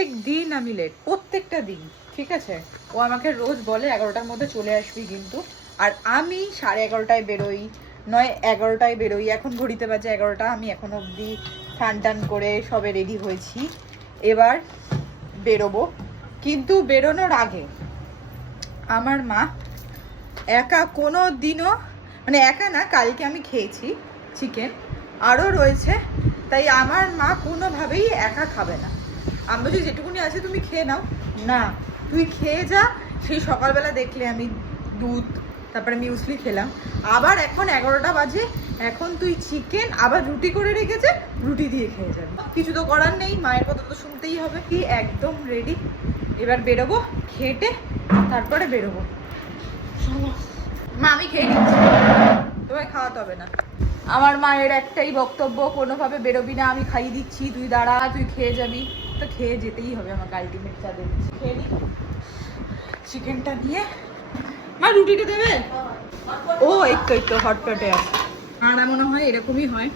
প্রত্যেক দিন আমি লেট, প্রত্যেকটা দিন। ঠিক আছে, ও আমাকে রোজ বলে 11টার মধ্যে চলে আসবি কিন্তু, আর আমি 11:30টায় বেরোই, নয় 11টায় বেরোই। এখন ঘড়িতে বাজে 11টা, আমি এখন অবধি টান টান করে সবে রেডি হয়েছি, এবার বেরোবো। কিন্তু বেরোনোর আগে আমার মা একা কোনো দিনও, মানে একা না, কালকে আমি খেয়েছি চিকেন, আরও রয়েছে, তাই আমার মা কোনোভাবেই একা খাবে না। আমি বলছি যেটুকুনি আছে তুমি খেয়ে নাও, না তুই খেয়ে যা। সেই সকালবেলা দেখলে আমি দুধ, তারপরে মিউসলি খেলাম, আবার এখন 11টা বাজে, এখন তুই চিকেন আবার রুটি করে রেখেছে, রুটি দিয়ে খেয়ে যাবি। কিছু তো করার নেই, মায়ের কথা তো শুনতেই হবে। কি একদম রেডি, এবার বেরোবো, খেটে তারপরে বেরোবো। মা আমি খেয়ে নিচ্ছি, তোমায় খাওয়াতে হবে না। আমার মায়ের একটাই বক্তব্য, কোনোভাবে বেরোবি না, আমি খাইয়ে দিচ্ছি, তুই দাঁড়া, তুই খেয়ে যাবি। তো খেয়ে যেতেই হবে আমাকে, আলটিমেট চা দিচ্ছি। খেয়ে নি চিকেনটা নিয়ে। মা রুটিটা দেবে? ও এই তো হটপটে আছে। আর মনে হয় এরকমই হয়,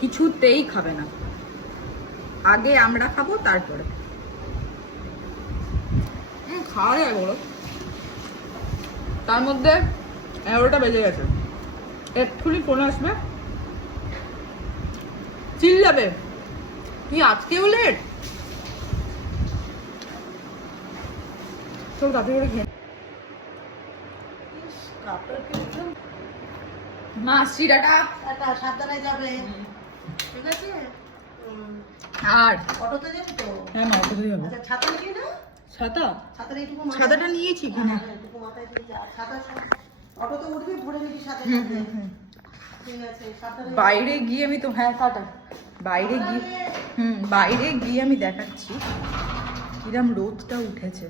কিছুতেই খাবে না, আগে আমরা খাবো তারপরে। খাওয়া যায় বলো, তার মধ্যে 11টা বেজে গেছে, এক্ষুনি ফোন আসবে, চিল্লাবে তুই আজকেও লেট। চল কাপড় করে খেয়ে মা আসছি, টাটা। সাবধানে যাবে, ঠিক আছে? আর অটোতে যাবে তো? হ্যাঁ মা অটোতেই যাবো। আচ্ছা, ছাতা নিয়ে নাও। ছাতা? ছাতাটা একটু ছাতাটা নিয়েছি কিনা? একটু মাথায় দিয়ে যা। ছাতা অটোতে উঠবে, ভরে নিবি সাথে সাথে। ঠিক আছে, সাবধানে। বাইরে গিয়ে আমি তো, হ্যাঁ টাটা। বাইরে গিয়ে, বাইরে গিয়ে আমি দেখাচ্ছি কিরম রোদটা উঠেছে,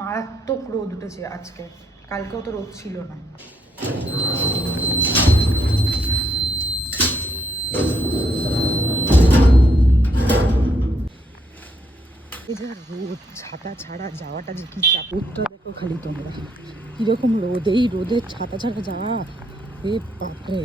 মারাত্মক রোদ উঠেছে আজকে, কালকে অত রোদ ছিল না। এই যা রোদ, ছাতা ছাড়া যাওয়াটা যে কি চাপ। রোদটা দেখো খালি তোমরা, কিরকম রোদ, এই রোদের ছাতা ছাড়া যাওয়া, এ বাপরে।